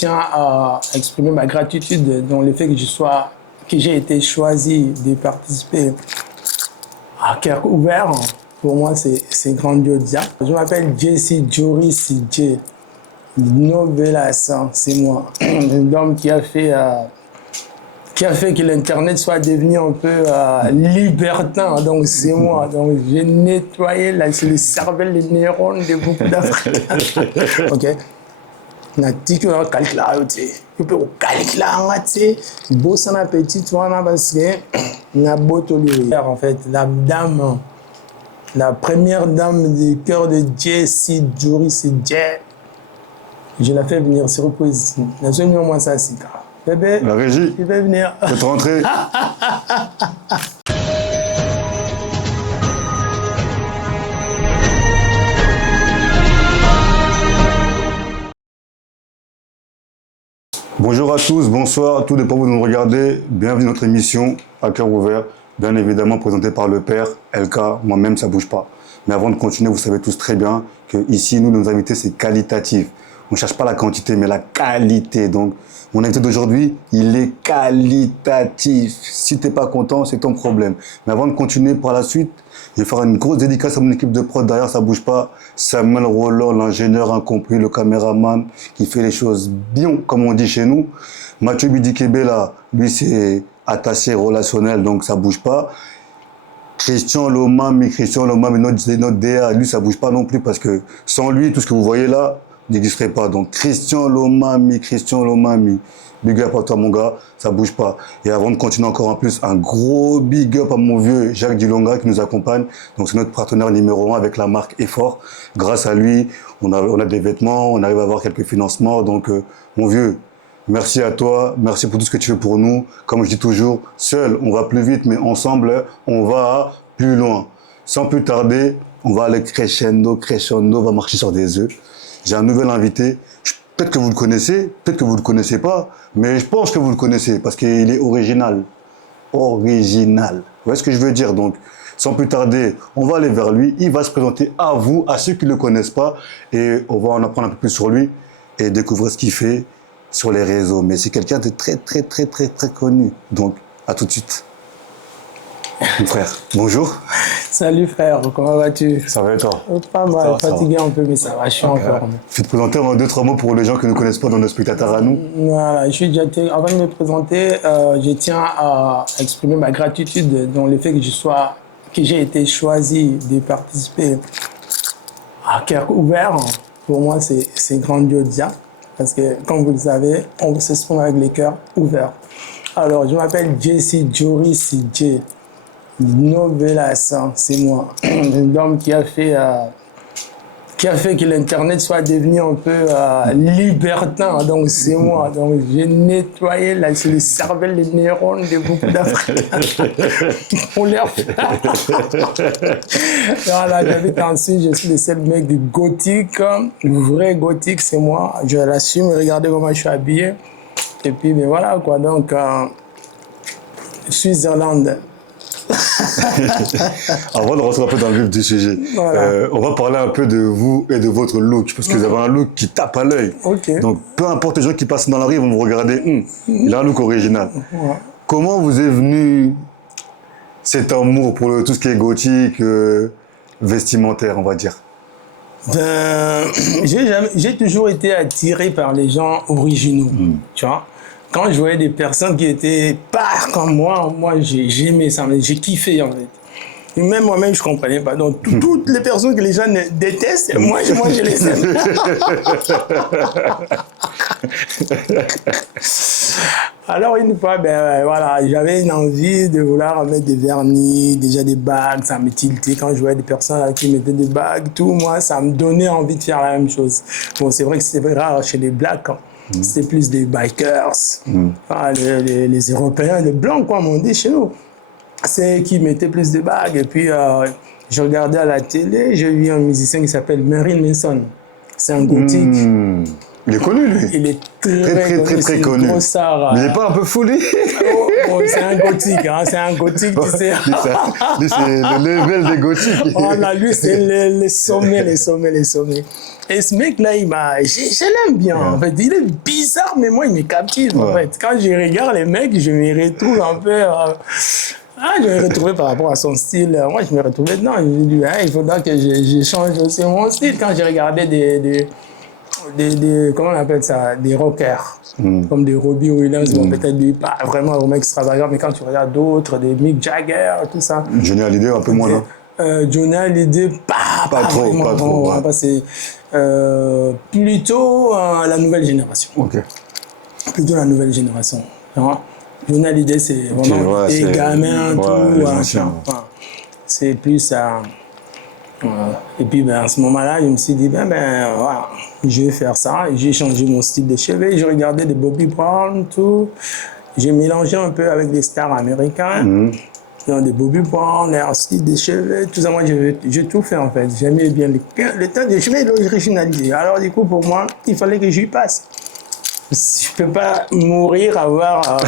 tiens à exprimer ma gratitude dans le fait que j'ai été choisi de participer à Cœur Ouvert. Pour moi, c'est grandiose. Je m'appelle Jesse Joris J. Novelas, c'est moi. Un homme qui a fait que l'Internet soit devenu un peu libertin. Donc, c'est moi. Donc, j'ai nettoyé le cerveau, les neurones de beaucoup d'Africains. OK? Na tiki on calcula tu peux calculer bossa na petite wana parce que na botoli en fait la première dame du cœur de Jesse Joris J. Je la fais venir sur reprise. Na so moi ça c'est bébé la régie tu peux venir peut rentrer. Bonjour à tous, bonsoir, tout dépend où vous nous regardez. Bienvenue dans notre émission à Cœur Ouvert, bien évidemment présentée par le père LK, moi-même ça bouge pas. Mais avant de continuer, vous savez tous très bien que ici, nous, nos invités, c'est qualitatif. On ne cherche pas la quantité, mais la qualité. Donc, mon invité d'aujourd'hui, il est qualitatif. Si tu n'es pas content, c'est ton problème. Mais avant de continuer par la suite, je vais faire une grosse dédicace à mon équipe de prod. Derrière, ça bouge pas. Samuel Roland, l'ingénieur incompris, le caméraman qui fait les choses bien, comme on dit chez nous. Mathieu Bidikebe, là, lui, c'est attaché relationnel, donc ça bouge pas. Christian Loma, mais notre DA, lui, ça bouge pas non plus parce que sans lui, tout ce que vous voyez là n'existerait pas. Donc, Christian Lomami, big up à toi, mon gars, ça bouge pas. Et avant de continuer encore en plus, un gros big up à mon vieux Jacques Dilonga qui nous accompagne. Donc, c'est notre partenaire numéro 1 avec la marque Effort. Grâce à lui, on a des vêtements, on arrive à avoir quelques financements. Donc, mon vieux, merci à toi, merci pour tout ce que tu fais pour nous. Comme je dis toujours, seul, on va plus vite, mais ensemble, on va plus loin. Sans plus tarder, on va aller crescendo, on va marcher sur des œufs. J'ai un nouvel invité. Peut-être que vous le connaissez, peut-être que vous le connaissez pas, mais je pense que vous le connaissez parce qu'il est original. Original. Vous voyez ce que je veux dire? Donc, sans plus tarder, on va aller vers lui. Il va se présenter à vous, à ceux qui ne le connaissent pas, et on va en apprendre un peu plus sur lui et découvrir ce qu'il fait sur les réseaux. Mais c'est quelqu'un de très connu. Donc, à tout de suite. Mon frère, bonjour. Salut frère, comment vas-tu? Ça va et toi? Pas mal, fatigué un peu, mais ça va, je suis en forme. Je vais te présenter en 2-3 mots pour les gens qui ne connaissent pas dans nos spectateurs à nous. Voilà, avant de me présenter, je tiens à exprimer ma gratitude dans le fait que j'ai été choisi de participer à Cœur Ouvert. Pour moi, c'est grandiose, parce que, comme vous le savez, on s'exprime avec les cœurs ouverts. Alors, je m'appelle Jesse Joris J. Novelas, c'est moi. Un homme qui a fait que l'Internet soit devenu un peu libertin. Donc, c'est moi. Donc, j'ai nettoyé le cerveau, les neurones de beaucoup d'Africains. Pour leur faire. Voilà, j'habite en Suisse, je suis le seul mec du gothique. Le vrai gothique, c'est moi. Je l'assume, regardez comment je suis habillé. Et puis, mais voilà, quoi. Donc, Suisse-Irlande. Avant de rentrer un peu dans le vif du sujet, voilà. On va parler un peu de vous et de votre look, parce que vous avez un look qui tape à l'œil. Okay. Donc, peu importe les gens qui passent dans la rue, vont vous regarder, il a un look original. Ouais. Comment vous est venu cet amour pour tout ce qui est gothique, vestimentaire, on va dire? J'ai toujours été attiré par les gens originaux, tu vois. Quand je voyais des personnes qui étaient pas comme moi j'aimais ça, j'ai kiffé en fait. Et même moi-même, je comprenais pas. Donc, toutes les personnes que les gens détestent, moi je les aime. Alors, une fois, voilà, j'avais une envie de vouloir mettre des vernis, déjà des bagues, ça me tiltait. Quand je voyais des personnes qui mettaient des bagues, tout, moi, ça me donnait envie de faire la même chose. Bon, c'est vrai que c'était rare chez les blacks, hein. C'était plus des bikers, enfin, les Européens, les Blancs, comme on dit chez nous. C'est qui mettaient plus de bagues. Et puis, je regardais à la télé, j'ai vu un musicien qui s'appelle Marilyn Manson. C'est un gothique. Il est connu, lui. Il est Très connu. Grossard, mais il n'est pas un peu fou, lui? C'est un gothique, hein, c'est un gothique, tu sais. Lui, c'est le level des gothiques. Voilà, lui, c'est les sommets. Et ce mec-là, je l'aime bien, en fait. Il est bizarre, mais moi, il me captive, en fait. Quand je regarde les mecs, je me retrouve un peu... je me retrouvais par rapport à son style. Moi, je me retrouvais dedans. Je me dis, il faudra que je change aussi mon style. Quand j'ai regardé comment on appelle ça, des rockers, comme des Robbie Williams, bon, peut-être lui, pas vraiment extravagant, mais quand tu regardes d'autres, des Mick Jagger, tout ça. Johnny Hallyday, un peu moins, là. Johnny Hallyday, pas trop. C'est plutôt la nouvelle génération. Ok. Plutôt la nouvelle génération. Johnny Hallyday, c'est vraiment des gamins, tout. C'est plus... et puis, à ce moment-là, je me suis dit, voilà, je vais faire ça. J'ai changé mon style de cheveux. J'ai regardé des Bobby Brown, tout. J'ai mélangé un peu avec des stars américains. Donc, des Bobby Brown, leur style de cheveux, tout ça. Moi, j'ai tout fait, en fait. J'aimais bien le temps de cheveux et l'originalité. Alors, du coup, pour moi, il fallait que j'y passe. Je ne peux pas mourir, avoir...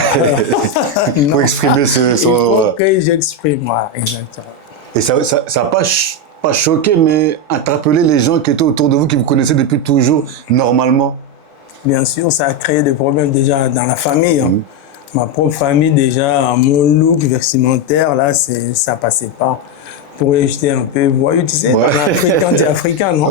Il faut exprimer ce... Il faut que j'exprime, voilà, exactement. Et ça n'a pas choqué, mais interpellé les gens qui étaient autour de vous, qui vous connaissaient depuis toujours, normalement? Bien sûr, ça a créé des problèmes déjà dans la famille. Ma propre famille, déjà, mon look vestimentaire, là, ça passait pas. Pour j'étais un peu voyou, tu sais, quand tu es africain, non?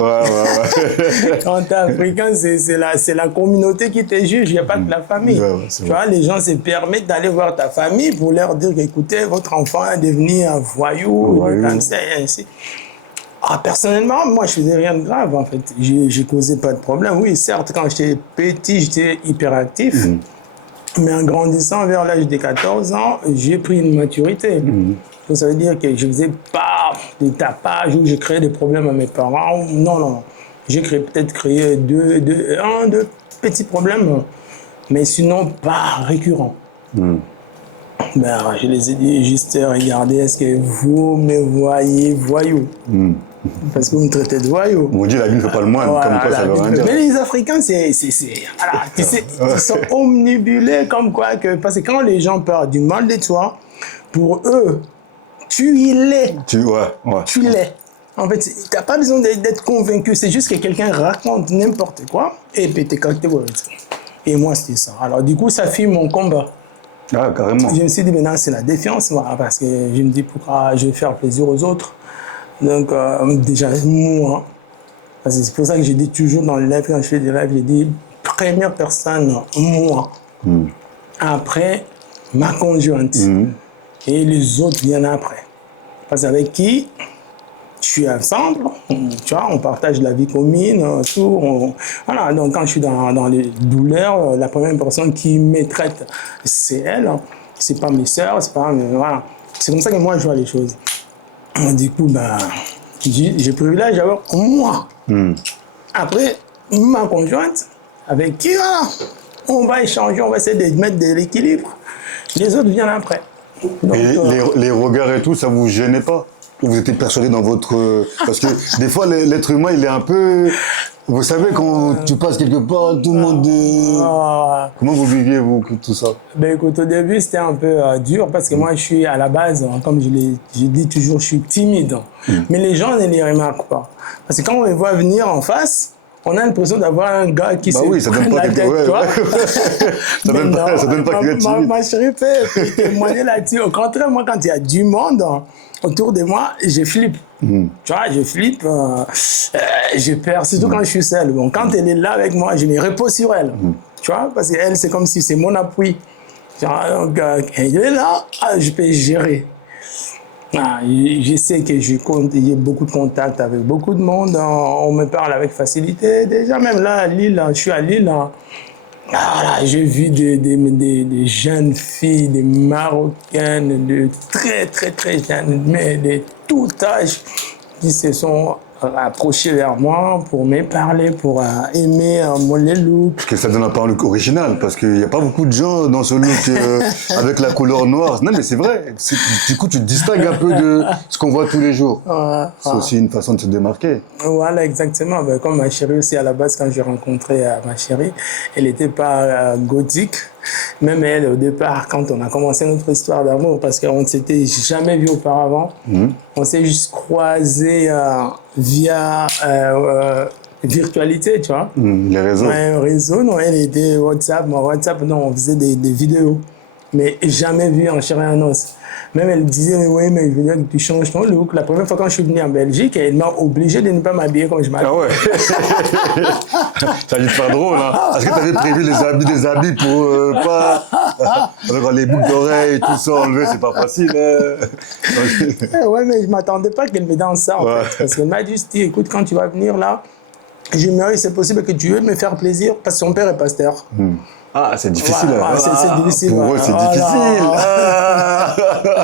Quand tu es africain, c'est la communauté qui te juge, il n'y a pas que la famille. Tu vois, les gens se permettent d'aller voir ta famille pour leur dire qu'écoutez, votre enfant est devenu un voyou, comme ça, et ainsi. Personnellement, moi, je faisais rien de grave, en fait. Je causais pas de problème. Oui, certes, quand j'étais petit, j'étais hyperactif. Mais en grandissant vers l'âge de 14 ans, j'ai pris une maturité. Donc, ça veut dire que je faisais pas des tapages ou je créais des problèmes à mes parents. Non. J'ai peut-être créé deux petits problèmes, mais sinon pas récurrents. Je les ai dit juste, regardez, est-ce que vous me voyez voyou? Parce que vous me traitez de voyou. On dit la vie ne fait pas le moine, comme quoi ça veut rien dire. Mais les Africains, tu sais, ils sont omnibulés comme quoi parce que quand les gens parlent du mal de toi, pour eux, tu l'es. Tu l'es. En fait, tu n'as pas besoin d'être convaincu, c'est juste que quelqu'un raconte n'importe quoi et puis t'es capté. Et moi, c'était ça. Alors du coup, ça fit mon combat. Carrément. Je me suis dit, maintenant, c'est la défiance, parce que je me dis, pourquoi je vais faire plaisir aux autres? Donc, déjà, moi, parce que c'est pour ça que j'ai dit toujours dans le live, quand je fais des lives, j'ai dit, première personne, moi. Après, ma conjointe. Et les autres viennent après. Parce qu'avec qui je suis ensemble, tu vois, on partage la vie commune, tout. Voilà, donc quand je suis dans les douleurs, la première personne qui me traite, c'est elle. C'est pas mes sœurs, c'est pas... Voilà. C'est comme ça que moi, je vois les choses. Du coup, j'ai privilège d'avoir moi. Après, ma conjointe, avec qui, on va échanger, on va essayer de mettre de l'équilibre. Les autres viennent après. Donc, et les regards et tout, ça vous gênait pas? Vous étiez persuadé dans votre... Parce que des fois, l'être humain, il est un peu... Vous savez, quand tu passes quelque part, tout le monde... Comment vous viviez, vous, tout ça? Écoute, au début, c'était un peu dur parce que moi, je suis à la base, comme je dis toujours, je suis timide. Mais les gens ne les remarquent pas. Parce que quand on les voit venir en face, on a l'impression d'avoir un gars qui ça donne pas la tête, toi. Ça donne pas qu'il est timide. Ma chérie peut témoigner là-dessus. Au contraire, moi, quand il y a du monde autour de moi, je flippe. Tu vois, je flippe, j'ai peur, surtout quand je suis seul. Bon, quand elle est là avec moi, je me repose sur elle. Tu vois, parce qu'elle, c'est comme si c'est mon appui. Tu vois, donc, elle est là, je peux gérer. Je sais que j'ai beaucoup de contacts avec beaucoup de monde. On me parle avec facilité. Déjà, même là, à Lille, je suis à Lille. J'ai vu des jeunes filles, des Marocaines, de très, très, très jeunes, mais de tout âge, qui se sont approcher vers moi, pour me parler, pour aimer les looks. Parce que ça donne un peu un look original, parce qu'il n'y a pas beaucoup de gens dans ce look avec la couleur noire. Non, mais c'est vrai. Du coup, tu te distingues un peu de ce qu'on voit tous les jours. C'est aussi une façon de se démarquer. Voilà, exactement. Ben, comme ma chérie aussi, à la base, quand j'ai rencontré ma chérie, elle n'était pas gothique. Même elle, au départ, quand on a commencé notre histoire d'amour, parce qu'on ne s'était jamais vu auparavant, on s'est juste croisés via virtualité, tu vois. Les réseaux. Ouais, réseau, non, elle était WhatsApp. Moi, WhatsApp, non, on faisait des vidéos. Mais jamais vu en chair et en os. Même elle disait, mais oui, mais je veux dire que tu changes ton look. La première fois quand je suis venu en Belgique, elle m'a obligé de ne pas m'habiller comme je m'habille. Ah ouais. Ça a dû te faire drôle, hein. Est-ce que tu avais prévu des habits pour pas... Avec les boucles d'oreilles, tout ça enlevé, c'est pas facile. Ouais, mais je m'attendais pas qu'elle me danse ça, en fait. Parce qu'elle m'a juste dit, écoute, quand tu vas venir là, j'aimerais, c'est possible que tu veux me faire plaisir, parce que son père est pasteur. Ah, c'est difficile. Ouais, c'est difficile. Pour eux, c'est difficile.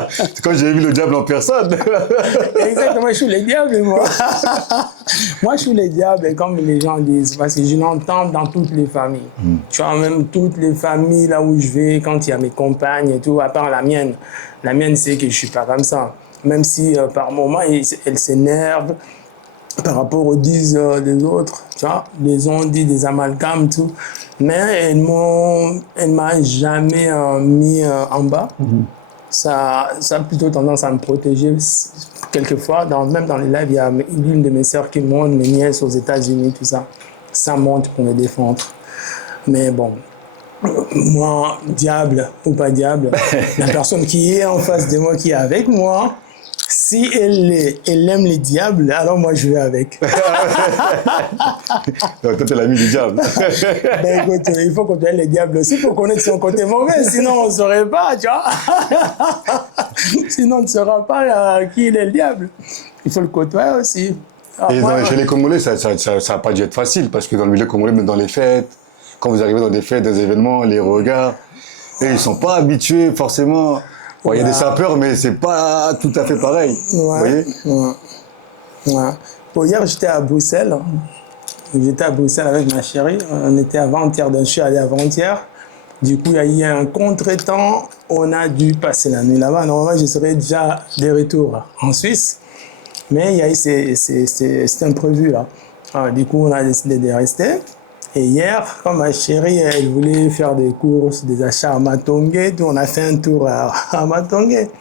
C'est quand j'ai vu le diable en personne. Exactement, je suis le diable, moi. Moi, je suis le diable, comme les gens disent, parce que je l'entends dans toutes les familles. Tu vois, même toutes les familles là où je vais, quand il y a mes compagnes et tout, à part la mienne. La mienne sait que je suis pas comme ça. Même si par moments, elle s'énerve par rapport aux dits des autres, tu vois, les ont dit des amalgames, tout. Mais elle m'a jamais mis en bas. Ça a plutôt tendance à me protéger. Quelquefois, même dans les lives, il y a l'une de mes sœurs qui monte, mes nièces aux États-Unis, tout ça. Ça monte pour me défendre. Mais bon, moi, diable ou pas diable, la personne qui est en face de moi, qui est avec moi, si elle aime les diables, alors moi je vais avec. Donc toi t'es l'ami du diable. Ben écoute, il faut qu'on aime les diables aussi pour connaître son côté mauvais, sinon on ne saurait pas, tu vois. Sinon on ne saura pas qui est le diable. Il faut le côtoyer aussi. Et chez les Congolais, ça n'a pas dû être facile, parce que dans le milieu congolais, même dans les fêtes, quand vous arrivez dans des fêtes, des événements, les regards, et ils ne sont pas habitués forcément. Bon, il y a des sapeurs, mais c'est pas tout à fait pareil. Vous voyez? Bon, hier, j'étais à Bruxelles. J'étais à Bruxelles avec ma chérie. On était avant-hier, donc je suis allé avant-hier. Du coup, il y a eu un contretemps. On a dû passer la nuit là-bas. Normalement, je serais déjà de retour en Suisse. Mais il y a eu cet imprévu là. Alors, du coup, on a décidé de rester. Et hier, quand ma chérie, elle voulait faire des courses, des achats à Matongé, on a fait un tour à Matongé.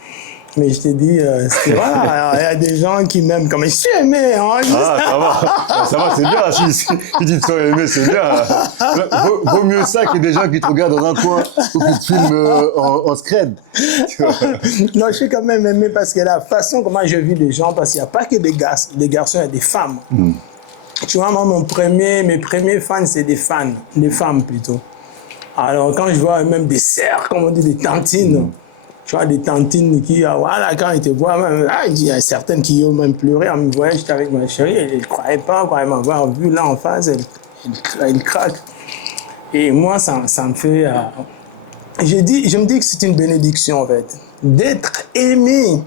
Mais je t'ai dit, voilà, il y a des gens qui m'aiment comme je suis aimé. Hein, ça va, c'est bien. Si tu dis que tu es aimé, c'est bien. Vaut mieux ça que des gens qui te regardent dans un coin ou qui te filment en scred. Non, je suis quand même aimé parce que la façon comment je vis les gens, parce qu'il n'y a pas que des garçons, il y a des femmes. Tu vois, moi, mes premiers fans, c'est des femmes plutôt. Alors, quand je vois même des sœurs, comme on dit, des tantines, tu vois, des tantines qui, voilà, quand ils te voient, même, il y a certaines qui ont même pleuré en me voyant, j'étais avec ma chérie, elle ne croyait pas, quand elle m'avoir vu là en face, elle craque. Et moi, ça me fait... je me dis que c'est une bénédiction, en fait, d'être aimé.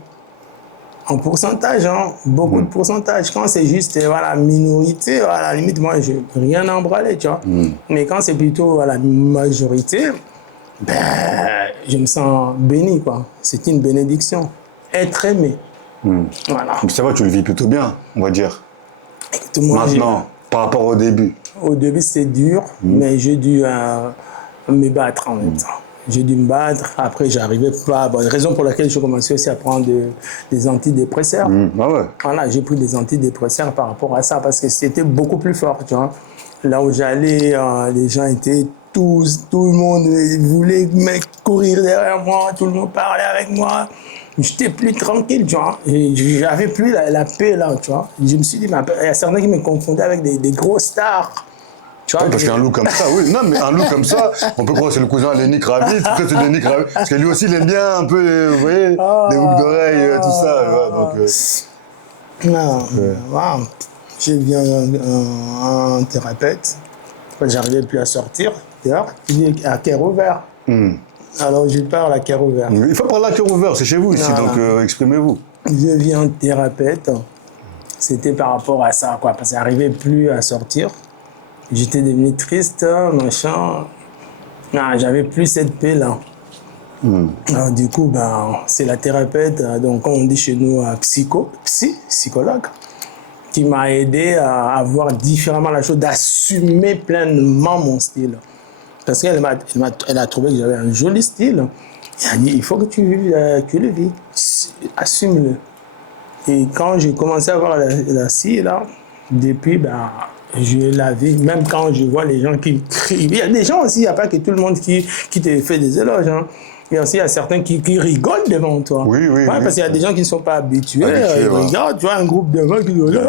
En pourcentage, hein, beaucoup de pourcentage. Quand c'est juste voilà, minorité, à la limite, moi, je n'ai rien à embraler, tu vois. Mais quand c'est plutôt la majorité, ben, je me sens béni, quoi. C'est une bénédiction. Être aimé. Voilà. Mais ça va, tu le vis plutôt bien, on va dire. Écoute, moi, maintenant, par rapport au début. Au début, c'est dur, mais j'ai dû me battre en même temps. J'ai dû me battre. Après, j'arrivais pas. Bon, raison pour laquelle j'ai commencé aussi à prendre des antidépresseurs. Ah ouais. Voilà, j'ai pris des antidépresseurs par rapport à ça parce que c'était beaucoup plus fort, tu vois. Là où j'allais, les gens étaient tout le monde voulait courir derrière moi, tout le monde parlait avec moi. J'étais plus tranquille, tu vois. J'avais plus la paix là, tu vois. Je me suis dit, il y a certains qui me confondaient avec des gros stars. Tu vois, parce qu'un look comme ça, oui. Non, mais un look comme ça, on peut croire que c'est le cousin Lenny Kravitz, peut-être c'est Lenny Kravitz. Parce que lui aussi, il aime bien un peu, vous voyez, les boucles d'oreilles, tout ça. Donc, non, wow. J'ai vu un thérapeute. J'arrivais plus à sortir, dehors. Il est à cœur ouvert. Alors, je parle à cœur ouvert. Il faut parler à cœur ouvert, c'est chez vous ici, donc exprimez-vous. Je vis un thérapeute. c'était par rapport à ça, quoi, parce que j'arrivais plus à sortir. J'étais devenu triste, machin. Ah, j'avais plus cette paix-là. Alors, du coup, c'est la thérapeute, donc on dit chez nous psychologue, qui m'a aidé à voir différemment la chose, d'assumer pleinement mon style. Parce qu'elle elle a trouvé que j'avais un joli style. Elle a dit, il faut que tu le vis, assume-le. Et quand j'ai commencé à voir la scie, là, depuis, je la vis. Même quand je vois les gens qui crient. Il y a des gens aussi, il n'y a pas que tout le monde qui te fait des éloges. Hein. Il y a aussi certains qui rigolent devant toi. Oui. Parce qu'il y a des gens qui ne sont pas habitués. Ils regardent, tu vois, un groupe de gens qui disent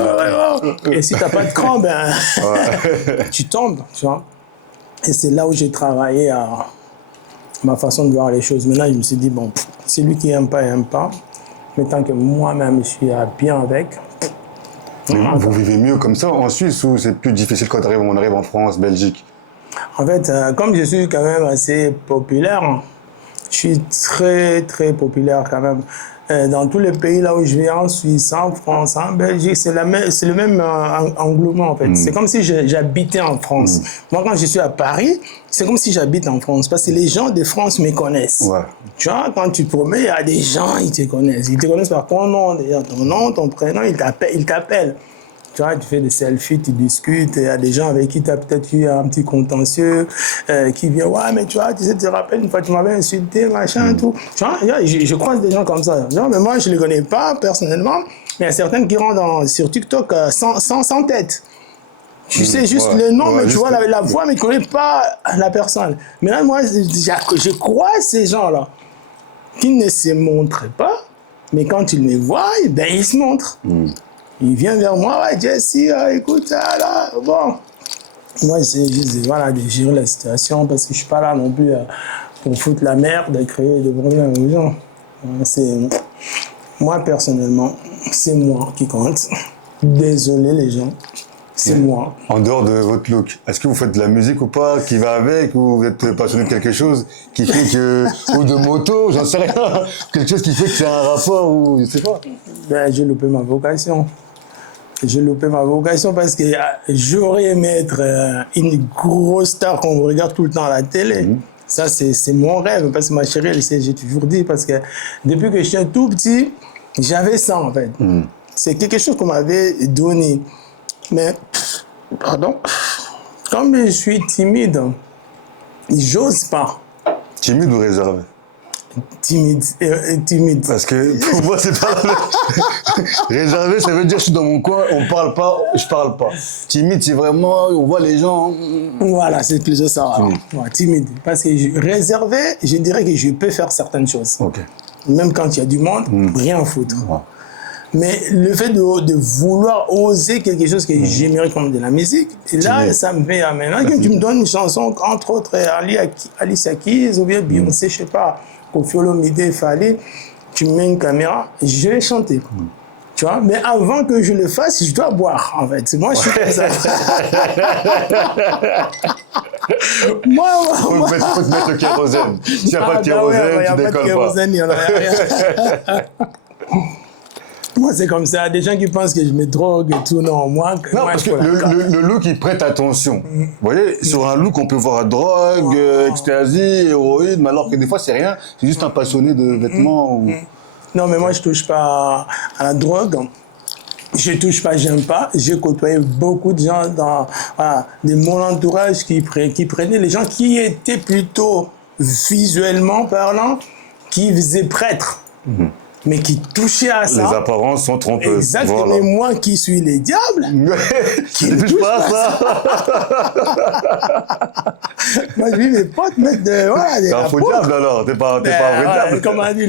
et si tu n'as pas de cran, tu tombes, tu vois. Et c'est là où j'ai travaillé à ma façon de voir les choses. Maintenant, je me suis dit, bon, c'est lui qui n'aime pas, il n'aime pas. Mais tant que moi-même, je suis bien avec. Vous vivez mieux comme ça en Suisse ou c'est plus difficile quand on arrive en France, Belgique? En fait, comme je suis quand même assez populaire, je suis très, très populaire quand même. Dans tous les pays là où je vais, en Suisse, en France, en Belgique, c'est le même englouement en fait. C'est comme si j'habitais en France. Moi, quand je suis à Paris, c'est comme si j'habite en France parce que les gens de France me connaissent. Ouais. Tu vois, quand tu te promets, il y a des gens, ils te connaissent. Ils te connaissent par ton nom, d'ailleurs, ton nom, ton prénom, ils t'appellent. Tu vois, tu fais des selfies, tu discutes, il y a des gens avec qui tu as peut-être eu un petit contentieux, qui viennent, ouais, mais tu vois, tu te rappelles, une fois tu m'avais insulté, machin, tout. Tu vois, je croise des gens comme ça. Genre, mais moi, je ne les connais pas personnellement, mais il y a certains qui rentrent sur TikTok sans tête. Tu sais juste le nom, mais tu vois la voix, mais tu ne connais pas la personne. Mais là, moi, je croise ces gens-là qui ne se montrent pas, mais quand ils me voient, ils se montrent. Il vient vers moi, ouais, Jesse, écoute, là, bon. Moi, c'est juste de gérer la situation parce que je ne suis pas là non plus pour foutre la merde, de créer des problèmes aux gens. Moi, personnellement, c'est moi qui compte. Désolé, les gens. C'est moi. En dehors de votre look, est-ce que vous faites de la musique ou pas qui va avec, ou vous êtes passionné de quelque chose qui fait que, ou de moto, j'en sais rien, quelque chose qui fait que c'est un rapport ou je sais pas. J'ai loupé ma vocation. J'ai loupé ma vocation parce que j'aurais aimé être une grosse star qu'on regarde tout le temps à la télé. Ça, c'est mon rêve parce que ma chérie, elle sait, j'ai toujours dit, parce que depuis que je suis un tout petit, j'avais ça en fait. C'est quelque chose qu'on m'avait donné. Mais, pardon, comme je suis timide, j'ose pas. Timide ou réservé? Timide. Parce que pour moi, c'est pas réservé, ça veut dire je suis dans mon coin, on parle pas, je parle pas. Timide, c'est vraiment, on voit les gens. Voilà, c'est plutôt ça. Timide. Parce que réservé, je dirais que je peux faire certaines choses. Okay. Même quand il y a du monde, rien foutre. Mais le fait de vouloir oser quelque chose que j'aimerais comme de la musique, et là, ça me fait maintenant que tu me donnes une chanson, entre autres, Alicia Keys ou bien Beyoncé, je sais pas, Koffi Olomide, Fally, tu me mets une caméra, je vais chanter. Tu vois, mais avant que je le fasse, je dois boire, en fait. Moi, je suis comme ça. Moi, faut te mettre le kérosène. S'il n'y a pas de kérosène, tu décolles pas. Il n'y en a rien. Moi, c'est comme ça. Des gens qui pensent que je me drogue et tout. Non, moi, parce que le look, il prête attention. Vous voyez, sur un look, on peut voir drogue, ecstasy, héroïne, alors que des fois, c'est rien. C'est juste un passionné de vêtements. Non, mais moi, je touche pas à la drogue. Je touche pas, j'aime pas. J'ai côtoyé beaucoup de gens de mon entourage qui prenaient les gens qui étaient plutôt visuellement parlant, qui faisaient prêtre. Mais qui touchaient à ça. Les apparences sont trompeuses. Exactement. Voilà. Et moi qui suis les diables, qui ne touche pas à ça. Moi, je vis mes potes mettre de. T'es un faux diable alors, t'es pas un vrai diable. Comme on dit,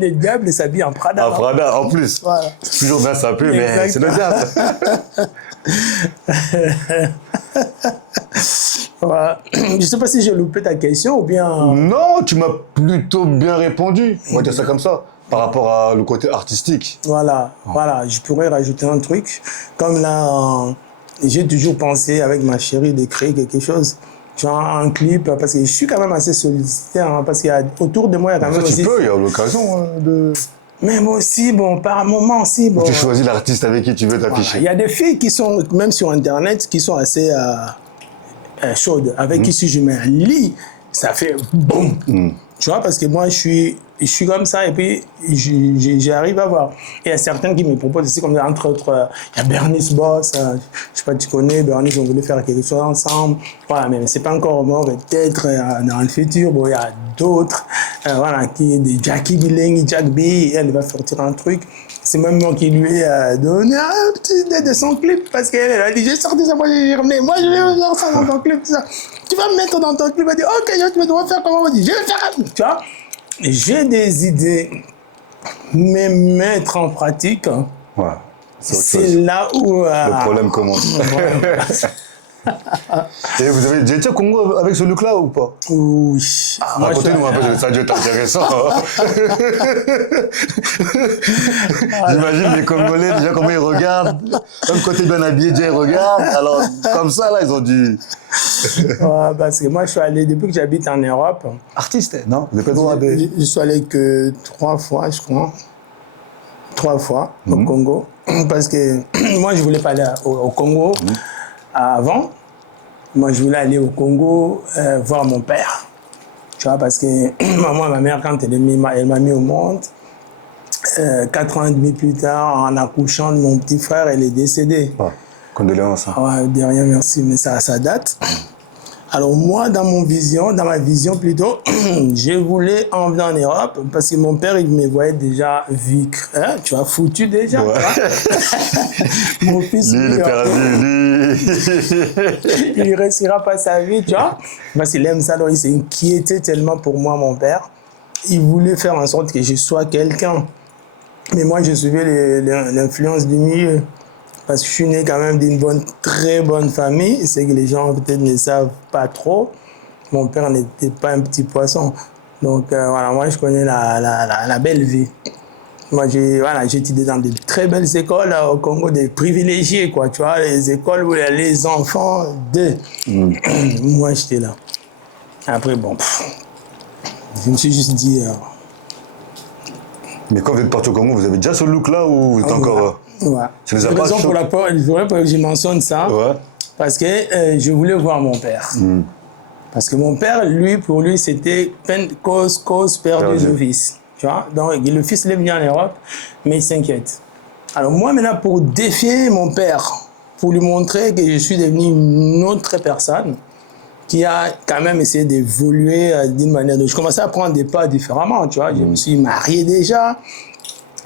les diables s'habillent en Prada. En Prada, en plus. Voilà. C'est toujours bien sapé, mais c'est le diable. Voilà. Je ne sais pas si j'ai loupé ta question ou bien... Non, tu m'as plutôt bien répondu. On va dire ça comme ça, par rapport à le côté artistique. Voilà, je pourrais rajouter un truc. Comme là, j'ai toujours pensé avec ma chérie de créer quelque chose. Genre un clip, parce que je suis quand même assez sollicité, parce qu'autour de moi, il y a quand même aussi... Tu peux, il y a l'occasion de... Mais moi aussi, bon, par moment aussi, bon. Tu choisis l'artiste avec qui tu veux Voilà. t'afficher. Il y a des filles qui sont, même sur Internet, qui sont assez chaudes, avec qui si je mets un lit, ça fait boum. Tu vois, parce que moi, je suis comme ça et puis j'arrive à voir. Et il y a certains qui me proposent aussi, comme entre autres, il y a Bernice Boss, je sais pas, tu connais, Bernice, on voulait faire quelque chose ensemble. Voilà, mais c'est pas encore mort, peut-être dans le futur, bon, il y a d'autres, voilà, des Jackie Billing, Jack B, elle va sortir un truc. C'est même moi qui lui ai donné un petit idée de son clip parce qu'elle a dit j'ai sorti ça, moi j'ai ramené, moi je vais faire ça dans ton clip, tout ça. Tu vas me mettre dans ton clip, elle dit ok, tu dois faire comment on dit, je vais faire, tu vois. J'ai des idées, mais mettre en pratique, Ouais, c'est là où le problème commence. Et vous avez déjà été au Congo avec ce look-là ou pas? Oui. Racontez-nous un peu, ça a dû être intéressant. J'imagine les Congolais, déjà comment ils regardent. Même quand t'es bien habillé, déjà ils regardent. Alors, comme ça, là, ils ont dû... Ouais, parce que moi, je suis allé, depuis que j'habite en Europe, Artiste, non? Vous n'êtes pas droit je suis allé que 3 fois, je crois. 3 fois au Congo. Parce que moi, je voulais pas aller au Congo avant. Moi, je voulais aller au Congo voir mon père. Tu vois, parce que moi, ma mère, quand elle m'a mis au monde, 4 ans et demi plus tard, en accouchant de mon petit frère, elle est décédée. Ah, condoléances. Hein. Ouais, de rien, merci, mais ça date. Alors moi, dans ma vision plutôt, je voulais emmener en Europe parce que mon père, il me voyait déjà tu vois, foutu déjà. Ouais. Mon fils, lui, il est perdu, il ne réussira pas sa vie, tu vois. Parce qu'il aime ça, donc il s'est inquiété tellement pour moi, mon père. Il voulait faire en sorte que je sois quelqu'un. Mais moi, je suivais l'influence du milieu. Parce que je suis né quand même d'une très bonne famille. C'est que les gens peut-être ne savent pas trop. Mon père n'était pas un petit poisson. Donc voilà, moi je connais la belle vie. Moi j'ai étudié dans de très belles écoles au Congo, des privilégiés, quoi. Tu vois, les écoles où il y a les enfants de... Moi j'étais là. Après bon, je me suis juste dit... Mais quand vous êtes parti au Congo, vous avez déjà ce look-là ou vous êtes encore... Ouais. C'est la raison pour laquelle je mentionne ça, parce que je voulais voir mon père. Parce que mon père, pour lui, c'était cause perdue de fils. Tu vois? Donc, le fils il est venu en Europe, mais il s'inquiète. Alors moi, maintenant, pour défier mon père, pour lui montrer que je suis devenu une autre personne, qui a quand même essayé d'évoluer d'une manière... Je commençais à prendre des pas différemment, tu vois. Je me suis marié déjà.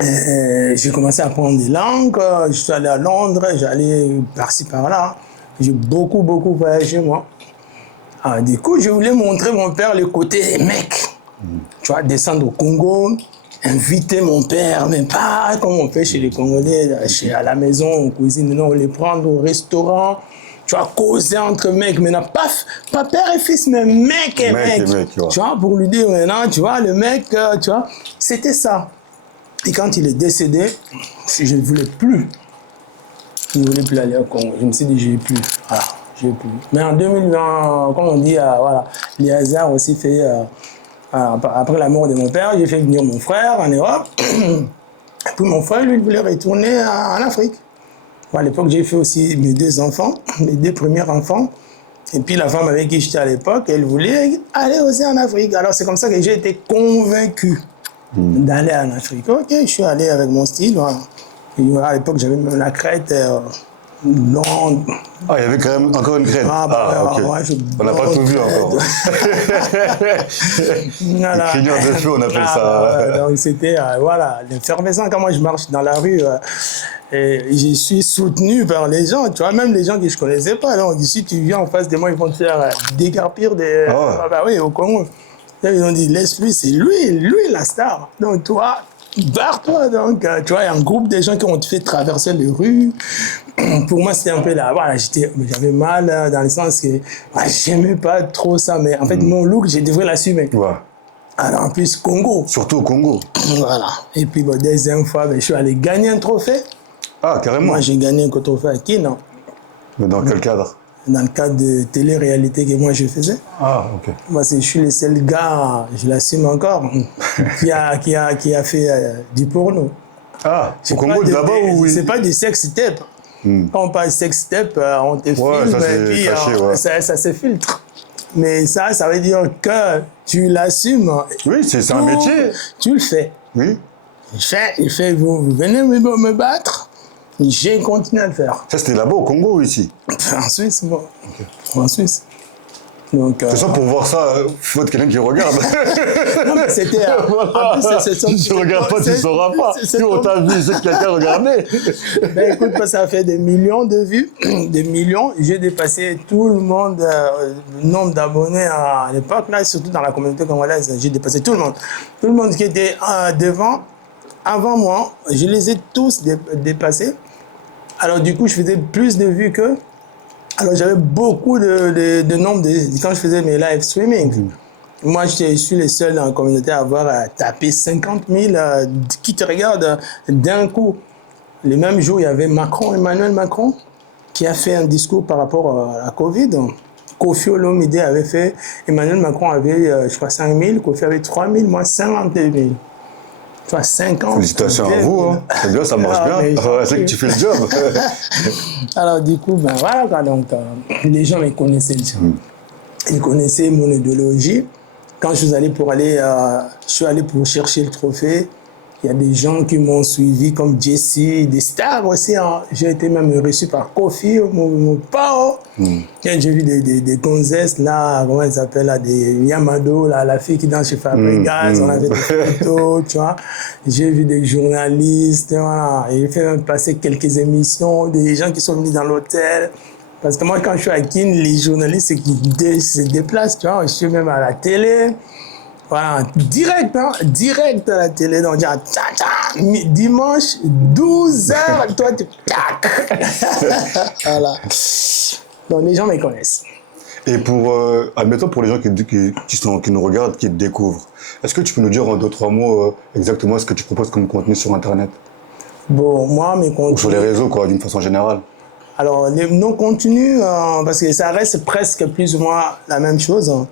J'ai commencé à apprendre des langues, je suis allé à Londres, j'allais par-ci par-là. J'ai beaucoup voyagé moi. Alors, du coup, je voulais montrer mon père le côté mec. Tu vois, descendre au Congo, inviter mon père, mais pas comme on fait chez les Congolais, à la maison, on cuisine, non, on les prend au restaurant. Tu vois, causer entre mecs, maintenant, pas père et fils, mais mec et mec. Tu vois, pour lui dire maintenant, tu vois, le mec, tu vois, c'était ça. Et quand il est décédé, je ne voulais plus. Je ne voulais plus aller au Congo. Je me suis dit, je n'ai plus. Voilà, je n'ai plus. Mais en 2020, comme on dit, voilà, les hasards aussi fait... après la mort de mon père, j'ai fait venir mon frère en Europe. Et puis mon frère, lui, il voulait retourner en Afrique. Bon, à l'époque, j'ai fait aussi mes 2 enfants, mes 2 premiers enfants. Et puis la femme avec qui j'étais à l'époque, elle voulait aller aussi en Afrique. Alors c'est comme ça que j'ai été convaincu d'aller en Afrique. Ok, je suis allé avec mon style. Voilà. Et à l'époque, j'avais même la crête blonde. Ah, il y avait quand même encore une crête. Ok. On n'a pas tout vu encore. Voilà. Crinière de feu, on appelle ça. Donc c'était, voilà, l'effervescence. Quand moi je marche dans la rue, et je suis soutenu par les gens, tu vois, même les gens que je ne connaissais pas. Donc si tu viens en face de moi, ils vont te faire décarpir des... bah oui, au Congo. Ils ont dit, laisse-lui, c'est lui la star. Donc toi, barre-toi. Donc, tu vois, il y a un groupe de gens qui ont fait traverser les rues. Pour moi, c'était un peu là. Voilà, j'avais mal dans le sens que j'aimais pas trop ça. Mais en fait, mon look, je devrais l'assumer. Ouais. Alors, en plus, Congo. Surtout au Congo. Voilà. Et puis, deuxième fois, je suis allé gagner un trophée. Ah, carrément. Moi, j'ai gagné un trophée à qui, non? Mais dans quel cadre? dans le cadre de télé-réalité que moi je faisais. Ah, ok. Moi, je suis le seul gars, je l'assume encore, qui a fait du porno. Ah, au Congo, de là-bas ou oui? C'est pas du sex tape. Quand on parle sex tape, on te filme ça, et puis caché, ouais. ça se filtre. Mais ça veut dire que tu l'assumes. Oui, c'est un métier. Tu le fais. Oui. Il fait vous venez me battre. J'ai continué à le faire. Ça, c'était là-bas au Congo ou ici? En Suisse, moi. Okay. En Suisse. Donc, c'est ça, pour voir ça, il faut être quelqu'un qui regarde. Non, mais c'était... Voilà. Si tu ne regardes pas, tu ne sauras pas. Si on t'a vu, c'est que quelqu'un regardait. Ben écoute, ça a fait des millions de vues, des millions. J'ai dépassé tout le monde, le nombre d'abonnés à l'époque, là, surtout dans la communauté congolaise. J'ai dépassé tout le monde. Tout le monde qui était avant moi, je les ai tous dépassés. Alors du coup, je faisais plus de vues qu'eux. Alors j'avais beaucoup de nombre quand je faisais mes live streaming. Moi, je suis le seul dans la communauté à avoir tapé 50 000 qui te regardent d'un coup. Le même jour, il y avait Emmanuel Macron, qui a fait un discours par rapport à la Covid. Kofi Olomide avait fait, Emmanuel Macron avait, je crois, 5 000, Kofi avait 3 000, moi 52 000. Toi, 50. Félicitations à vous, hein. C'est bien, ça marche bien. C'est que tu fais le job. Alors, du coup, ben voilà, donc, les gens me connaissaient. Ils connaissaient mon idéologie. Quand je suis allé pour chercher le trophée, il y a des gens qui m'ont suivi comme Jesse, des stars aussi. Hein. J'ai été même reçu par Kofi, mon pao. J'ai vu des gonzesses là, comment ils s'appellent là, des Yamado, là, la fille qui danse chez Fabregas, on a fait des photos, tu vois. J'ai vu des journalistes, voilà. J'ai fait même passer quelques émissions, des gens qui sont venus dans l'hôtel. Parce que moi, quand je suis à Kin, les journalistes qui se déplacent, tu vois, je suis même à la télé. Voilà, direct à la télé. Donc, dimanche, 12h, toi, tu... Voilà. Donc, les gens me connaissent. Et admettons pour les gens qui nous regardent, qui te découvrent, est-ce que tu peux nous dire en 2-3 mots exactement ce que tu proposes comme contenu sur Internet? Bon, moi, mes contenus... Ou sur les réseaux, quoi, d'une façon générale. Alors, nos contenus, parce que ça reste presque plus ou moins la même chose, hein.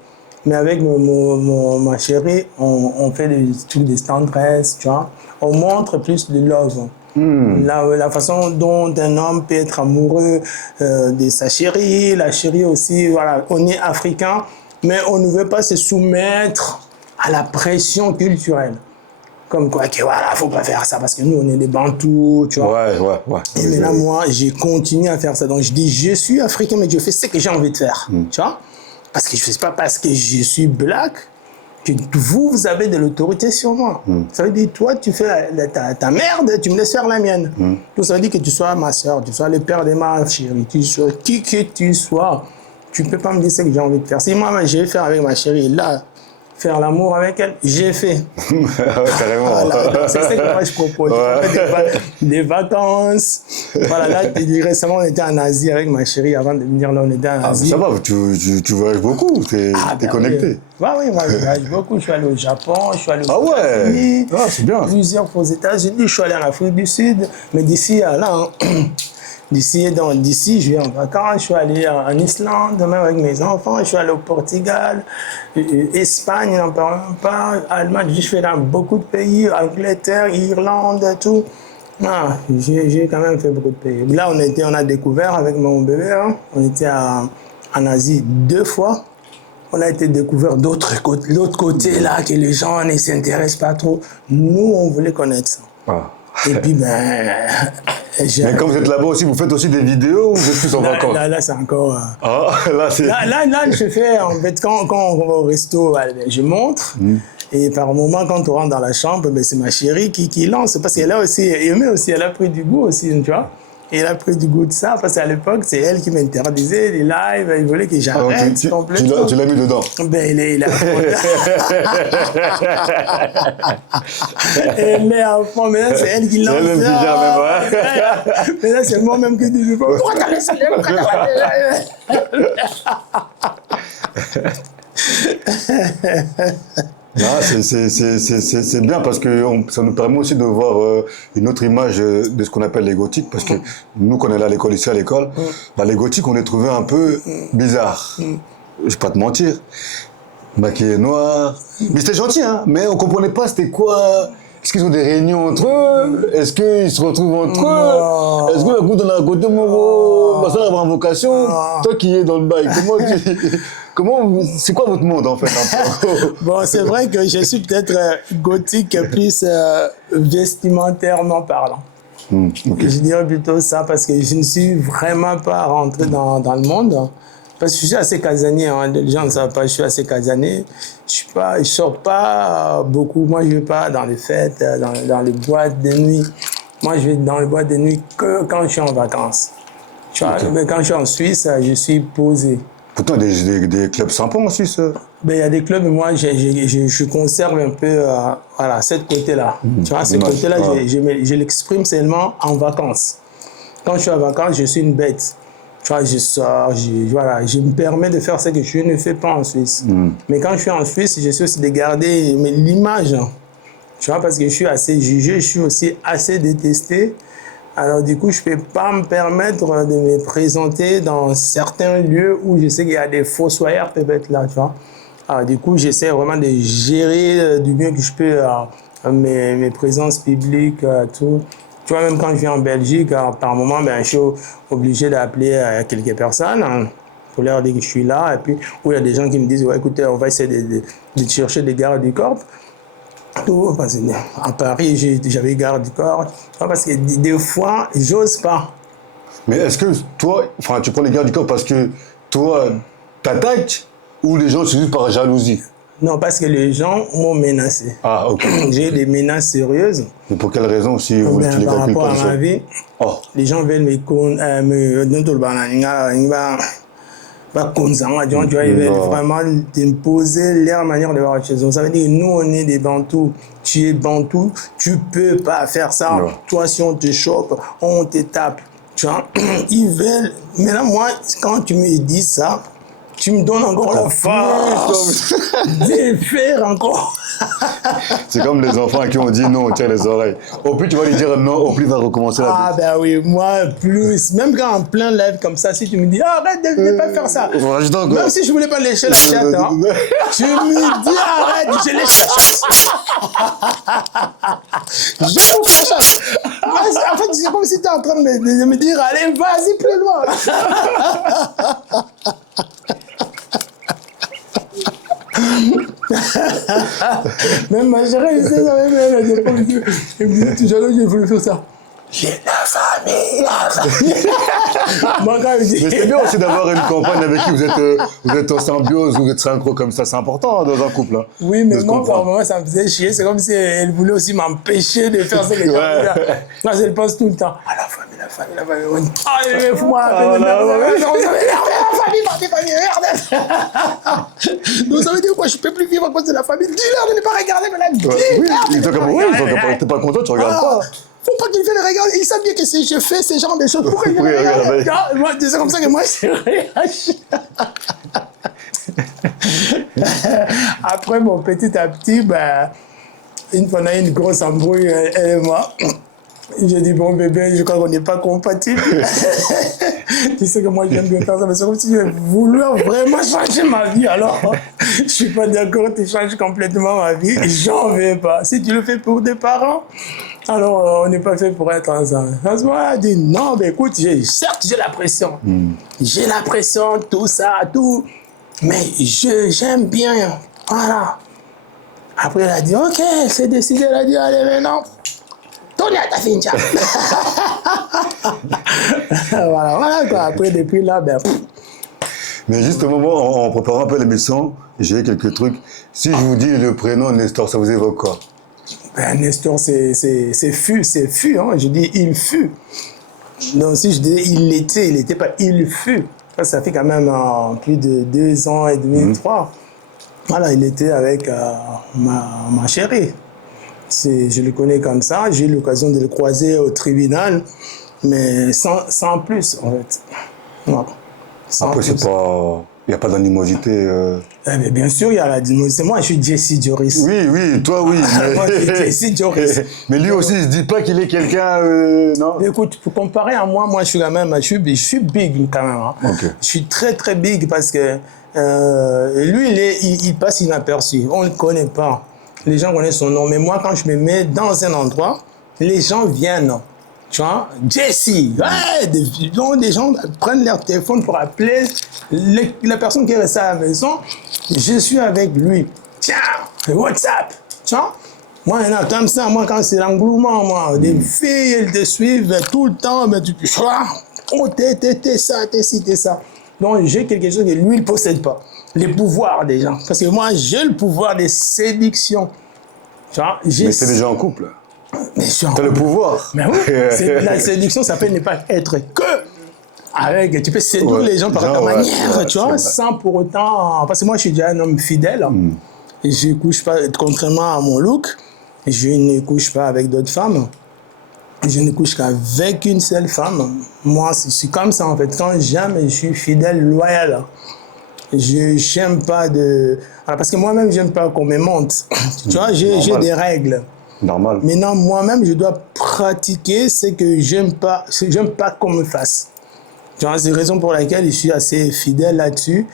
Mais avec ma chérie, on fait des trucs de tendresse, tu vois. On montre plus de love. La façon dont un homme peut être amoureux de sa chérie, la chérie aussi, voilà. On est africain, mais on ne veut pas se soumettre à la pression culturelle. Comme quoi, que voilà, faut pas faire ça parce que nous, on est des Bantous, tu vois. Ouais. Et mais là, moi, j'ai continué à faire ça. Donc, je dis, je suis africain, mais je fais ce que j'ai envie de faire, tu vois. Parce que je ne fais pas parce que je suis black que vous avez de l'autorité sur moi. Ça veut dire, toi, tu fais ta merde, tu me laisses faire la mienne. Donc, ça veut dire que tu sois ma soeur, tu sois le père de ma chérie, tu sois qui que tu sois. Tu ne peux pas me dire ce que j'ai envie de faire. Si moi, je vais faire avec ma chérie, là, faire l'amour avec elle, j'ai fait. Carrément. Voilà, c'est ce que moi je propose. Des vacances. Voilà, là, récemment, on était en Asie avec ma chérie. Avant de venir là, on était en Asie. Ça va, tu voyages beaucoup, t'es connecté. Oui, moi je voyage beaucoup. Je suis allé au Japon, je suis allé aux États-Unis. Ah, c'est bien. Plusieurs fois aux États-Unis, je suis allé en Afrique du Sud. Mais d'ici à là, d'ici, je vais en vacances, je suis allé en Islande, même avec mes enfants, je suis allé au Portugal, Espagne, n'en parlons pas, Allemagne, je suis dans beaucoup de pays, Angleterre, Irlande, tout. Ah, j'ai quand même fait beaucoup de pays. Là, on a découvert avec mon bébé, hein, on était en Asie 2 fois. On a été découvert l'autre côté là, que les gens ne s'intéressent pas trop. Nous, on voulait connaître ça. Et puis, mais quand vous êtes là-bas aussi, vous faites aussi des vidéos ou vous êtes plus en vacances? Là, c'est encore... là, je fais, en fait, quand on va au resto, je montre. Et par moment, quand on rentre dans la chambre, c'est ma chérie qui lance. Parce qu'elle a aussi aimé aussi, elle a pris du goût aussi, tu vois. Et elle a pris du goût de ça, parce qu'à l'époque, c'est elle qui m'interdisait les lives, elle voulait que j'arrête complètement. Tu l'as mis dedans? Il a elle est à fond, mais là, c'est elle qui lance. C'est elle même qui gère même, mais là, c'est moi-même qui dis, pourquoi t'as laissé Là, c'est bien parce que ça nous permet aussi de voir une autre image de ce qu'on appelle les gothiques. Parce que nous, quand on est là à l'école, ici à l'école, bah, les gothiques, on les trouvait un peu bizarres. Je vais pas te mentir. Maquillés noirs. Mais c'était gentil, hein. Mais on comprenait pas c'était quoi. Est-ce qu'ils ont des réunions entre eux? Est-ce qu'ils se retrouvent entre eux? Est-ce que le coup, on a un côté, mon gros, bah, ça va avoir vocation? Toi qui es dans le bail, c'est quoi votre monde en fait un peu? Bon, c'est vrai que je suis peut-être gothique plus vestimentairement parlant. Okay. Je dirais plutôt ça parce que je ne suis vraiment pas rentré dans le monde. Parce que je suis assez casanier, hein. Les gens ne savent pas, je suis assez casanier. Je sors pas beaucoup. Moi, je ne vais pas dans les fêtes, dans les boîtes de nuit. Moi, je vais dans les boîtes de nuit que quand je suis en vacances. Tu vois, mais quand je suis en Suisse, je suis posé. Pourtant, il y a des clubs sympas en Suisse. Ben, il y a des clubs, mais moi, je conserve un peu voilà, cette côté-là. Tu vois, ce côté-là, je l'exprime seulement en vacances. Quand je suis en vacances, je suis une bête. Tu vois, je sors, voilà, je me permets de faire ce que je ne fais pas en Suisse. Mais quand je suis en Suisse, je suis aussi de garder l'image. Tu vois, parce que je suis assez jugé, je suis aussi assez détesté. Alors du coup, je ne peux pas me permettre de me présenter dans certains lieux où je sais qu'il y a des fossoyeurs qui peuvent être là, tu vois. Alors du coup, j'essaie vraiment de gérer du mieux que je peux mes présences publiques, tout. Tu vois, même quand je viens en Belgique, par moment, ben, je suis obligé d'appeler quelques personnes pour leur dire que je suis là. Et puis, où il y a des gens qui me disent, ouais, écoutez, on va essayer de chercher des gardes du corps. Tout, parce qu'à Paris, j'avais garde du corps. Parce que des fois, j'ose pas. Mais est-ce que toi, enfin, tu prends les gardes du corps parce que toi, t'attaques ou les gens c'est juste par jalousie? Non, parce que les gens m'ont menacé. Ah, ok. J'ai des menaces sérieuses. Mais pour quelle raison si vous Ben, tu les par calcules rapport pas à ma vie, les gens veulent me tu vois, ils veulent vraiment imposer leur manière de voir les choses. Donc, ça veut dire que nous, on est des Bantous. Tu es Bantou, tu peux pas faire ça. Non. Toi, si on te chope, on te tape. Tu vois, ils veulent. Maintenant, moi, quand tu me dis ça, tu me donnes encore la force de faire encore. C'est comme les enfants à qui on dit non, on tire les oreilles. Au plus tu vas lui dire non, au plus il va recommencer la vie. Ah ben oui, moi plus. Même quand en plein live comme ça, si tu me dis arrête de ne pas faire ça. Même si je voulais pas lécher la chatte, hein, tu me dis arrête, je lèche la chatte. Je ouvre la chatte. En fait, c'est comme si tu es en train de me dire allez, vas-y plus loin. Même ma chérie, elle me dit toujours je voulais faire ça. J'ai la famille. Moi, quand je dis... Mais c'est bien aussi d'avoir une compagne avec qui vous êtes en symbiose, vous êtes synchro comme ça, c'est important dans un couple. Hein, oui, mais moi, par moment, ça me faisait chier. C'est comme si elle voulait aussi m'empêcher de faire ce que j'ai fait. Moi, elle pense tout le temps. Ah, la famille. Ah, mais fous-moi. Donc, ça veut dire quoi? Je ne peux plus vivre à cause de la famille. Dis-leur de ne pas regarder, mais là, oui, t'es pas content, tu regardes pas. Faut pas qu'ils viennent regarder. Ils savent bien que si je fais ce genre de choses, pourquoi ils viennent regarder? C'est comme ça que moi, je réagis. Après, bon, petit à petit, ben, une fois, on a eu une grosse embrouille, elle et moi. J'ai dit, bon bébé, je crois qu'on n'est pas compatibles. Tu sais que moi, j'aime bien faire ça, mais c'est comme si je voulais vraiment changer ma vie. Alors, je ne suis pas d'accord, tu changes complètement ma vie. J'en veux pas. Si tu le fais pour des parents, alors on n'est pas fait pour être ensemble. À ce moment-là, elle dit, non, mais écoute, certes, j'ai la pression. J'ai la pression, tout ça, tout. Mais j'aime bien. Voilà. Après, elle a dit, ok, c'est décidé. Elle a dit, allez, maintenant. Tourne à ta fincha. voilà quoi. Après, depuis là, ben. Mais justement, moi, en préparant un peu l'émission, j'ai quelques trucs. Si je vous dis le prénom Nestor, ça vous évoque quoi? Ben, Nestor, c'est fut. Hein. Je dis il fut. Donc, si je disais il n'était pas il fut. Ça fait quand même plus de 2 ans et demi, 3. Voilà, il était avec ma chérie. Je le connais comme ça. J'ai eu l'occasion de le croiser au tribunal, mais sans plus, en fait. Voilà. Après, c'est pas... Il n'y a pas d'animosité. Mais bien sûr, il y a la c'est moi, je suis Jesse Joris. Oui, toi, oui. Moi, je suis Jesse Joris. Mais lui aussi, il ne se dit pas qu'il est quelqu'un, non? Écoute, pour comparer à moi, je suis quand même, je suis big quand même. Hein. Okay. Je suis très, très big parce que lui, il passe inaperçu. On ne le connaît pas. Les gens connaissent son nom. Mais moi, quand je me mets dans un endroit, les gens viennent. Tu vois, Jesse, ouais, des gens prennent leur téléphone pour appeler la personne qui est restée à la maison. Je suis avec lui. Tiens, WhatsApp. Tu vois, moi, comme ça, moi, quand c'est l'engouement, moi, des filles, elles te suivent tout le temps, mais tu vois, oh, t'es ça, t'es ci, t'es ça. Donc, j'ai quelque chose que lui, il ne possède pas. Les pouvoirs des gens. Parce que moi, j'ai le pouvoir de séduction. Tu vois, mais t'es déjà en couple. T'as le pouvoir. Mais oui, la séduction, ça peut ne pas être que avec. Tu peux séduire les gens par ta manière, tu vois, sans pour autant. Parce que moi, je suis déjà un homme fidèle. Et je ne couche pas, contrairement à mon look, je ne couche pas avec d'autres femmes. Je ne couche qu'avec une seule femme. Moi, je suis comme ça en fait. Quand j'aime, je suis fidèle, loyal. Je n'aime pas de. Alors, parce que moi-même, je n'aime pas qu'on me monte. Tu vois, j'ai des règles. Normal. Maintenant, moi-même, je dois pratiquer ce que j'aime pas qu'on me fasse. C'est la raison pour laquelle je suis assez fidèle là-dessus.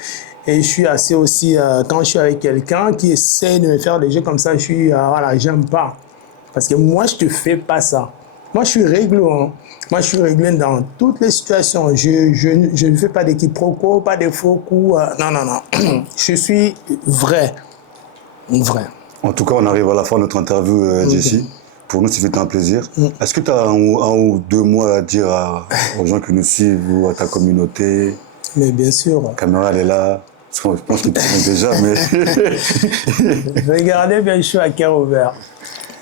Et je suis assez aussi, quand je suis avec quelqu'un qui essaie de me faire des jeux comme ça, je suis, voilà, j'aime pas. Parce que moi, je te fais pas ça. Moi, je suis réglo. Hein. Moi, je suis réglé dans toutes les situations. Je ne fais pas des quiproquos, pas des faux coups. Non. Je suis vrai. Vrai. En tout cas, on arrive à la fin de notre interview, Jesse. Pour nous, c'était un plaisir. Est-ce que tu as un ou deux mots à dire aux gens qui nous suivent ou à ta communauté? Mais bien sûr. La caméra, elle est là. Je pense qu'ils te connaissent déjà, mais... Regardez bien, je suis à cœur ouvert.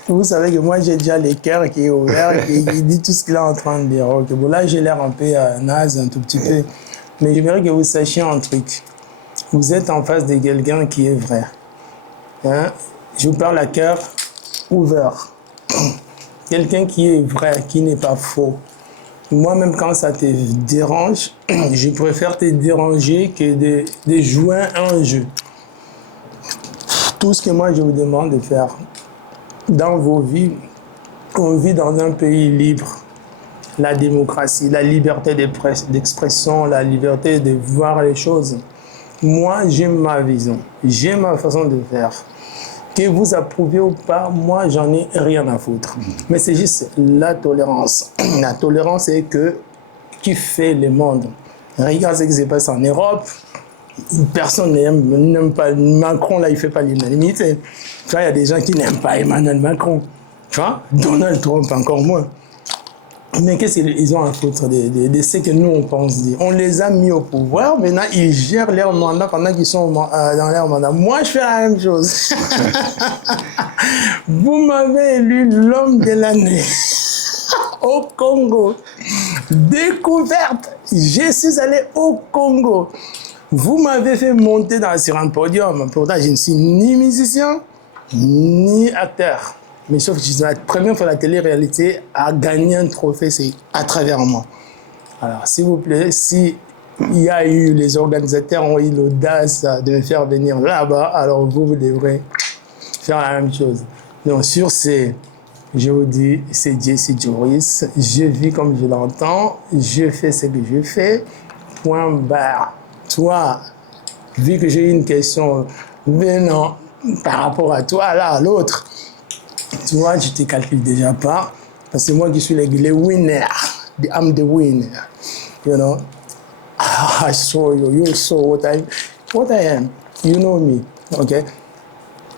Vous savez que moi, j'ai déjà le cœur qui est ouvert, qui dit tout ce qu'il est en train de dire. Okay, bon, là, j'ai l'air un peu naze, un tout petit peu. Mais j'aimerais que vous sachiez un truc. Vous êtes en face de quelqu'un qui est vrai. Hein? Je vous parle à cœur ouvert. Quelqu'un qui est vrai, qui n'est pas faux. Moi-même, quand ça te dérange, je préfère te déranger que de jouer un jeu. Tout ce que moi, je vous demande de faire dans vos vies, on vit dans un pays libre. La démocratie, la liberté d'expression, la liberté de voir les choses. Moi, j'ai ma vision, j'ai ma façon de faire. Que vous approuvez ou pas, moi, j'en ai rien à foutre. Mais c'est juste la tolérance. La tolérance, c'est qui fait le monde. Regarde ce qui se passe en Europe. Personne n'aime pas Macron, là, il ne fait pas l'unanimité. Tu vois, il y a des gens qui n'aiment pas Emmanuel Macron. Tu vois, Donald Trump, encore moins. Mais qu'est-ce qu'ils ont à foutre de ce que nous, on pense dire? On les a mis au pouvoir, maintenant, ils gèrent leur mandat pendant qu'ils sont dans leur mandat. Moi, je fais la même chose. Vous m'avez élu l'homme de l'année au Congo. Découverte, je suis allé au Congo. Vous m'avez fait monter sur un podium. Pourtant, je ne suis ni musicien, ni acteur. Mais sauf que je suis la première fois la télé-réalité à gagner un trophée, c'est à travers moi. Alors, s'il vous plaît, si il y a eu, les organisateurs ont eu l'audace de me faire venir là-bas, alors vous devrez faire la même chose. Donc, sur ces, je vous dis, c'est Jesse Joris. Je vis comme je l'entends, je fais ce que je fais. Point barre. Toi, vu que j'ai eu une question, mais non, par rapport à toi, là, à l'autre, tu vois, je te calcule déjà pas, parce que moi qui suis le winner, I'm the winner, you know. I saw you, you saw what I am, you know me, okay.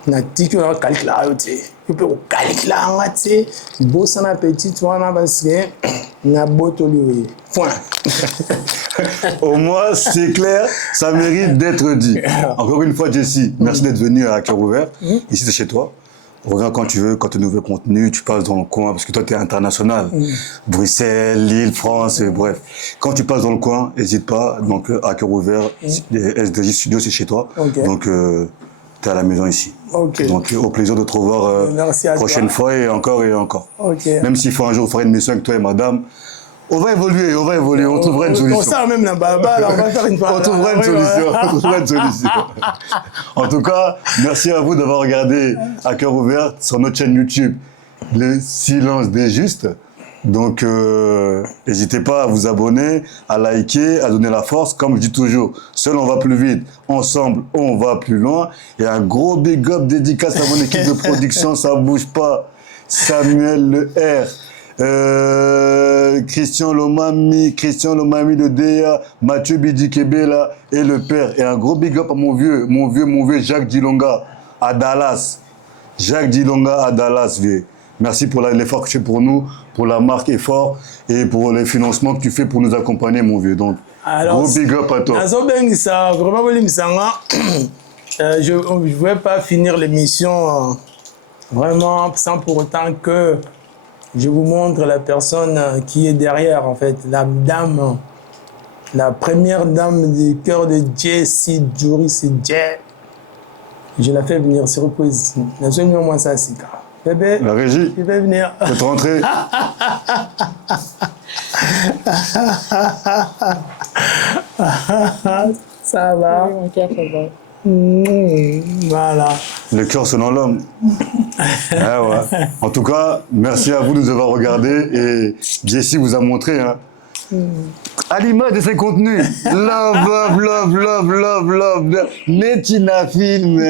Na tiki on calcule là, tu peux calculer là, tu beau ça na petit, tu vois, parce que na botoli, point. Au moins, c'est clair, ça mérite d'être dit. Encore une fois, Jesse, merci d'être venu à Cœur Ouvert. Ici, c'est chez toi. Reviens quand tu veux, quand tu as de nouveaux contenus, tu passes dans le coin, parce que toi, tu es international. Bruxelles, Lille, France, bref. Quand tu passes dans le coin, n'hésite pas. Donc, à Cœur Ouvert, SDJ Studio, c'est chez toi. Okay. Donc, tu es à la maison ici. Okay. Donc, au plaisir de te revoir prochaine fois et encore et encore. Okay. Même s'il faut un jour faire une mission avec toi et madame, On va évoluer, on trouvera une solution. On sort même la baba, on va faire une On trouvera une solution, on trouvera une solution. En tout cas, merci à vous d'avoir regardé à cœur ouvert sur notre chaîne YouTube, Le Silence des Justes. Donc, n'hésitez pas à vous abonner, à liker, à donner la force. Comme je dis toujours, seul on va plus vite, ensemble on va plus loin. Et un gros big up dédicace à mon équipe de production, ça bouge pas. Samuel Le R, Christian Lomami de DEA, Mathieu Bidikebela et le père. Et un gros big up à mon vieux Jacques Dilonga à Dallas. Jacques Dilonga à Dallas, vieux. Merci pour l'effort que tu fais pour nous, pour la marque Effort et pour les financements que tu fais pour nous accompagner, mon vieux. Donc, alors, gros big up à toi. Je ne vais pas finir l'émission vraiment sans pour autant que je vous montre la personne qui est derrière, en fait, la dame, la première dame du cœur de Jessie Joris J. Je la fais venir se reposer. Moi, ça, c'est grave. Bébé, la régie, je vais venir. Vous êtes rentré. Ça va. Oui, mon cœur, ça va. Voilà. Le cœur selon l'homme. Ah ouais. En tout cas, merci à vous de nous avoir regardés et Jessie vous a montré, hein, à l'image de ses contenus. Love. Netina film,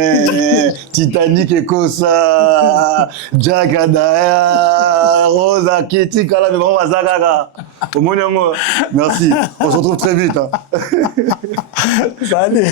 Titanic et Kosa, Jack Adaya, Rosa Kitty, Kala, merci. On se retrouve très vite. Hein. Salut.